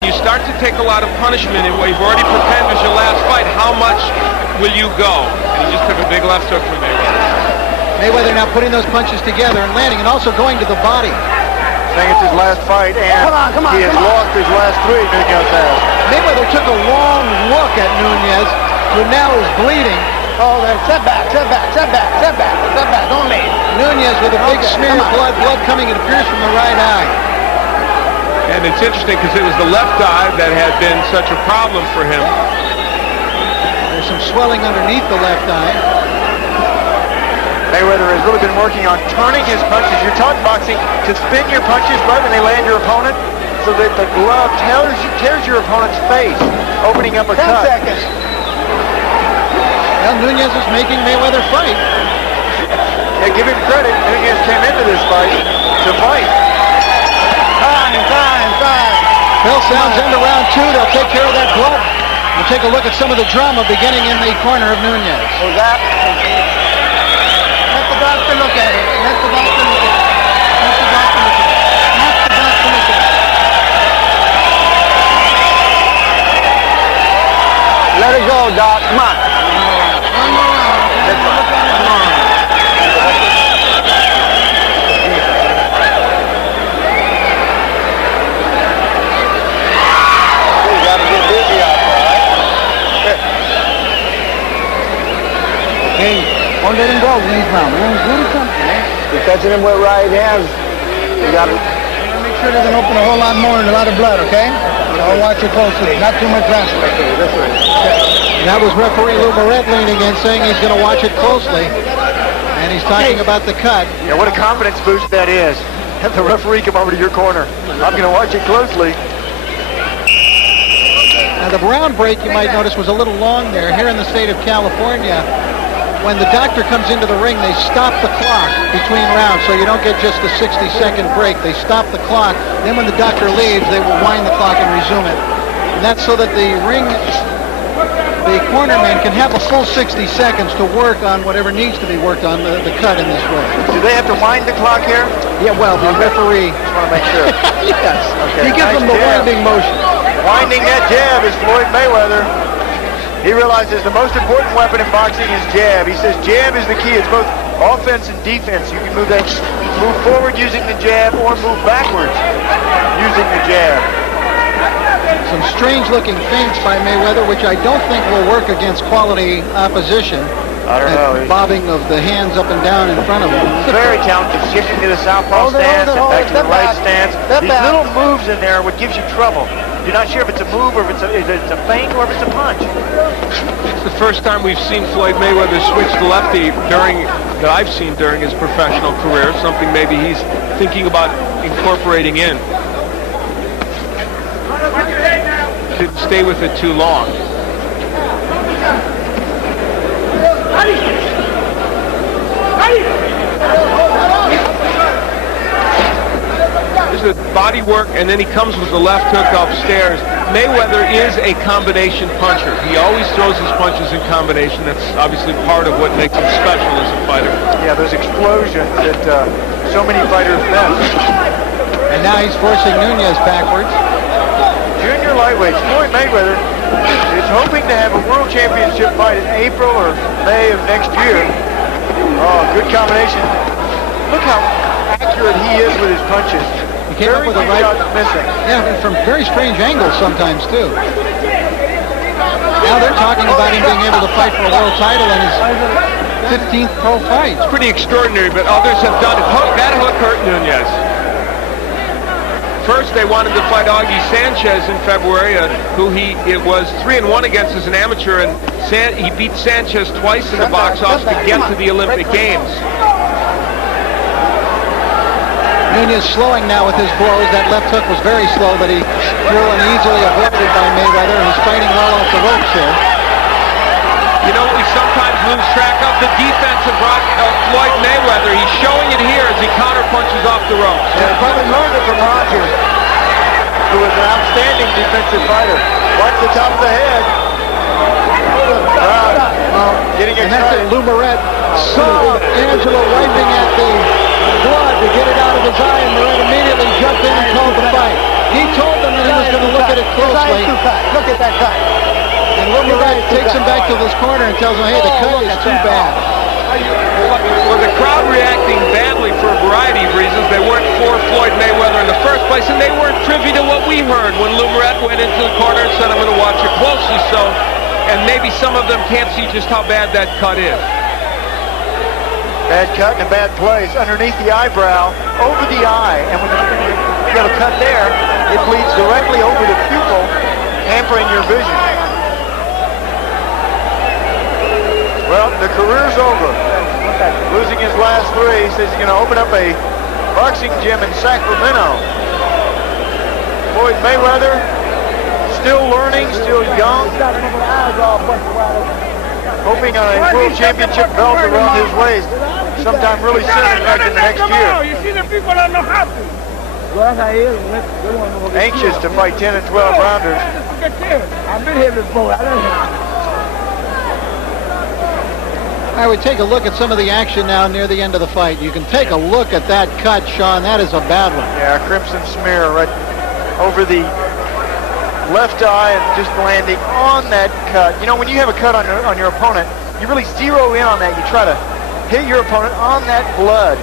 You start to take a lot of punishment, and what you've already prepared as your last fight, how much will you go? And he just took a big left hook from Mayweather. Mayweather now putting those punches together and landing, and also going to the body. Saying it's his last fight, and he has lost his last 3, Nunez has. Mayweather took a long look at Nunez, who now is bleeding. Oh, setback, don't leave. Nunez with a big smear of blood coming, it appears, from the right eye. And it's interesting because it was the left eye that had been such a problem for him. There's some swelling underneath the left eye. Mayweather has really been working on turning his punches. You're taught in boxing to spin your punches right when they land your opponent, so that the glove tears your opponent's face, opening up a 10 cut. seconds. Well, Nunez is making Mayweather fight. Yeah, give him credit. Nunez came into this fight to fight. Time. Bell sounds into round 2. They'll take care of that blood. We'll take a look at some of the drama beginning in the corner of Nunez. Let the doctor look at it. Let it go, Doc. Come on. One more round. Hey, don't let him go in these rounds, man. Do something, man. You're touching him with right hands. You gotta make sure it doesn't open a whole lot more and a lot of blood, okay? I'll watch it closely. Not too much transfer. Okay, this way. And that was referee Lou Moret leaning in, saying he's going to watch it closely. And he's talking about the cut. Yeah, what a confidence boost that is. Have the referee come over to your corner. I'm going to watch it closely. Now, the round break, you might notice, was a little long there. Here in the state of California, when the doctor comes into the ring, they stop the clock between rounds, so you don't get just a 60-second break. They stop the clock. Then when the doctor leaves, they will wind the clock and resume it. And that's so that the cornerman can have a full 60 seconds to work on whatever needs to be worked on, the cut in this way. Do they have to wind the clock here? Yeah, well, the referee... Just want to make sure. Yes. Okay, he gives them the winding motion. Winding that jab is Floyd Mayweather. He realizes the most important weapon in boxing is jab. He says jab is the key. It's both offense and defense. You can move forward using the jab or move backwards using the jab. Some strange-looking feints by Mayweather, which I don't think will work against quality opposition. I don't know. Bobbing of the hands up and down in front of him. He's very talented. Shifting to the southpaw stance and back to the right stance. These little moves in there are what gives you trouble. You're not sure if it's a move or if it's a feint or if it's a punch. It's the first time we've seen Floyd Mayweather switch to lefty that I've seen during his professional career, something maybe he's thinking about incorporating in. Didn't stay with it too long. There's the body work, and then he comes with the left hook upstairs. Mayweather is a combination puncher. He always throws his punches in combination. That's obviously part of what makes him special as a fighter. Yeah, those explosions that so many fighters miss. And now he's forcing Nunez backwards. Junior lightweight, Floyd Mayweather is hoping to have a world championship fight in April or May of next year. Oh, good combination. Look how accurate he is with his punches. He came up with the right shots missing. Yeah, and from very strange angles sometimes too. Now they're talking about him being able to fight for a world title in his 15th pro fight. It's pretty extraordinary, but others have done it. That hook hurt Nunez. First, they wanted to fight Augie Sanchez in February, who it was 3-1 against as an amateur, and he beat Sanchez twice in the box office to get to the Olympic Games. Nunez slowing now with his blows. That left hook was very slow, but he threw and easily avoided by Mayweather. He's fighting well off the ropes here. You know what we sometimes lose track of? The defense of Floyd Mayweather. He's showing it here as he counter-punches off the ropes. Yeah, probably learned it from Roger, who was an outstanding defensive fighter. Watch the top of the head. Getting excited. And that's it. Lou Moret saw Angelo wiping at the blood to get it out of his eye, and Moret immediately jumped in and called the fight. He told them that he was going to look at it closely. Look at that cut. And Lumerat takes him back to this corner and tells him, hey, the cut is too bad. Well, the crowd reacting badly for a variety of reasons. They weren't for Floyd Mayweather in the first place, and they weren't privy to what we heard when Lumerat went into the corner and said, I'm going to watch it closely. So, and maybe some of them can't see just how bad that cut is. Bad cut and a bad place underneath the eyebrow, over the eye, and when you got a cut there, it bleeds directly over the pupil, hampering your vision. Well, the career's over. Losing his last three, he says he's going to open up a boxing gym in Sacramento. Floyd Mayweather, still learning, still young, hoping on a world championship belt around his waist sometime really soon, in fact, in the next year. You see the people don't know how to. Anxious to fight 10 and 12 rounders. I've been here before. I would take a look at some of the action now near the end of the fight. You can take a look at that cut, Sean. That is a bad one. Yeah, crimson smear right over the left eye and just landing on that cut. You know, when you have a cut on your opponent, you really zero in on that. You try to hit your opponent on that blood.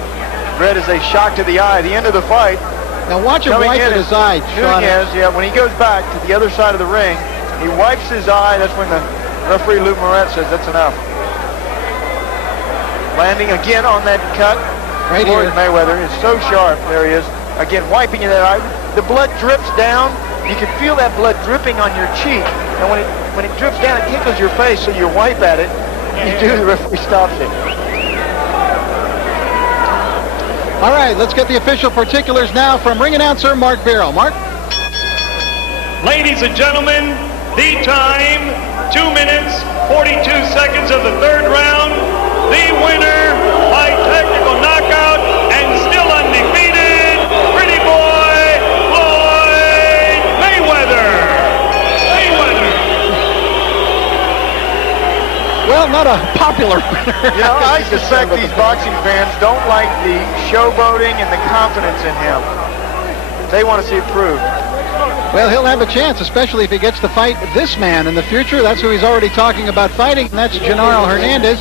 Red is a shock to the eye. The end of the fight. Now watch him wipe at his eye, Sean. Nunez, yeah, when he goes back to the other side of the ring, he wipes his eye. That's when the referee, Luke Moret, says that's enough. Landing again on that cut. Right Floyd here. Mayweather is so sharp. There he is. Again, wiping that eye. The blood drips down. You can feel that blood dripping on your cheek. And when it drips down, it tickles your face, so you wipe at it. You do, the referee stops it. All right, let's get the official particulars now from ring announcer Mark Barrow. Mark? Ladies and gentlemen, the time, 2 minutes, 42 seconds of the third round. The winner by technical knockout and still undefeated, pretty boy, Floyd Mayweather. Well, not a popular winner. You know, I suspect these boxing fans don't like the showboating and the confidence in him. They want to see it proved. Well, he'll have a chance, especially if he gets to fight this man in the future. That's who he's already talking about fighting, and that's Genaro Hernandez,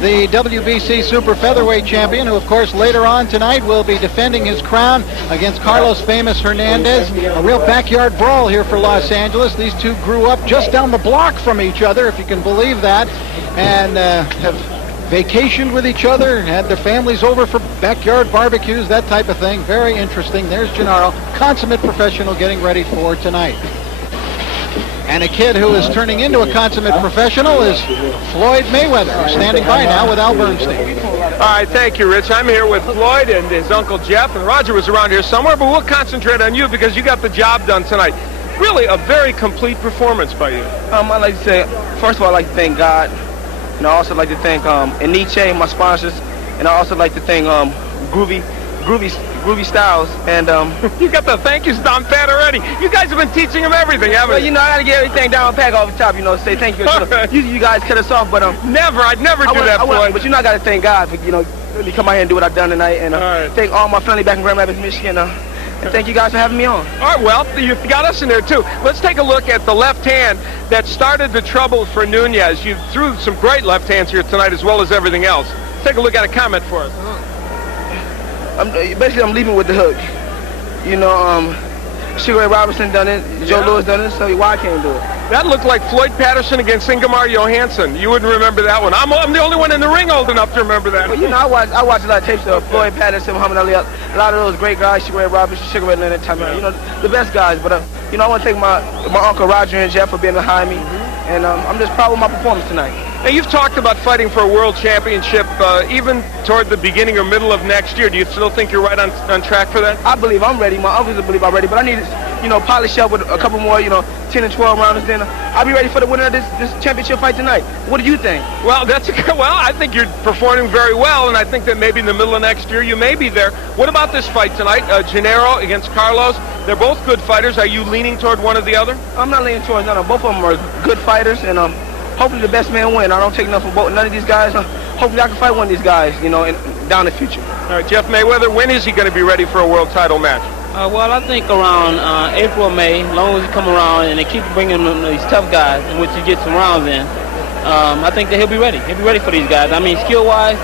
the WBC Super Featherweight champion, who, of course, later on tonight will be defending his crown against Carlos Famous Hernandez. A real backyard brawl here for Los Angeles. These two grew up just down the block from each other, if you can believe that, and have vacationed with each other, had their families over for backyard barbecues, that type of thing. Very interesting. There's Genaro, consummate professional, getting ready for tonight. And a kid who is turning into a consummate professional is Floyd Mayweather, who's standing by now with Al Bernstein. All right, thank you, Rich. I'm here with Floyd and his uncle Jeff, and Roger was around here somewhere, but we'll concentrate on you because you got the job done tonight. Really a very complete performance by you. I'd like to say, first of all, I'd like to thank God. And I also like to thank Aniche, my sponsors, and I also like to thank Groovy Styles. And you got the thank yous down pat already. You guys have been teaching him everything, haven't you? Well, you know, I gotta get everything down pack off the top. You know, say thank you. Usually you guys cut us off, but never. I'd never do that, Floyd. But you know, I gotta thank God for really come out here and do what I've done tonight, and thank all my family back in Grand Rapids, Michigan. And thank you guys for having me on. All right, well, you got us in there, too. Let's take a look at the left hand that started the trouble for Nunez. You threw some great left hands here tonight as well as everything else. Take a look at a comment for us. I'm leaving with the hook. You know, Sugar Ray Robinson done it, Joe Louis done it, so why I can't do it? That looked like Floyd Patterson against Ingemar Johansson. You wouldn't remember that one. I'm the only one in the ring old enough to remember that. Well, you know, I watch a lot of tapes of Floyd Patterson, Muhammad Ali, a lot of those great guys, Sugar Ray Robinson, Sugar Ray Leonard, you know, the best guys. But you know, I want to thank my uncle Roger and Jeff for being behind me, and I'm just proud of my performance tonight. Now, you've talked about fighting for a world championship even toward the beginning or middle of next year. Do you still think you're right on track for that? I believe I'm ready. My uncles believe I'm ready, but I need to, polish up with a couple more, 10 and 12 rounds. Then I'll be ready for the winner of this championship fight tonight. What do you think? Well, I think you're performing very well, and I think that maybe in the middle of next year you may be there. What about this fight tonight? Genaro against Carlos. They're both good fighters. Are you leaning toward one or the other? I'm not leaning towards none. Both of them are good fighters, and hopefully the best man win. I don't take nothing from none of these guys. Hopefully I can fight one of these guys, down the future. All right, Jeff Mayweather, when is he going to be ready for a world title match? Well, I think around April or May, as long as you come around and they keep bringing them these tough guys in which you get some rounds in, I think that he'll be ready. He'll be ready for these guys. I mean, skill-wise,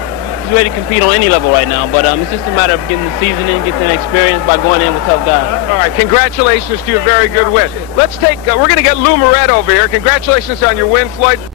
he's ready to compete on any level right now. But it's just a matter of getting the seasoning, getting the experience by going in with tough guys. All right, congratulations to your very good win. Let's take, we're going to get Lou Moret over here. Congratulations on your win, Floyd.